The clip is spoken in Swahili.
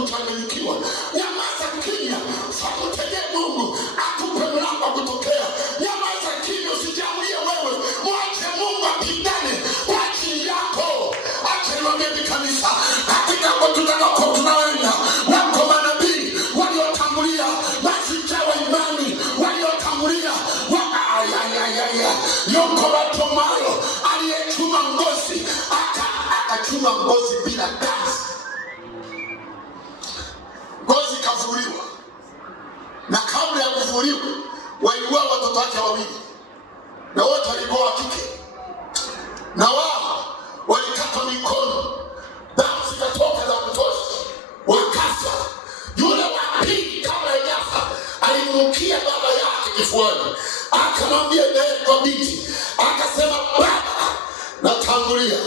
kuchanganyikiwa. Nyamaza kimya, mtegee Mungu akupe mlango wa kutokea. Nyamaza kimya, usijiamulie wewe, mwache Mungu apigane kwa ajili yako. Acha niwaambie kanisa, katika tutakapo tunaenda, wako manabii waliotangulia, mashujaa wa imani waliotangulia. Yuko Bartimayo aliyechuma ngozi, akachuma ngozi bila kazi. Ngozi kavuliwa, na kabla ya kuvuliwa waliuawa watoto wake wawili, na wote walikuwa wa kike, na wao walikatwa mikono, damu zikatoka za kutosha, wakafa. Yule wa pili kabla ya kufa alimrukia baba yake kifuani, akamwambia naye kwa binti, akasema, baba, natangulia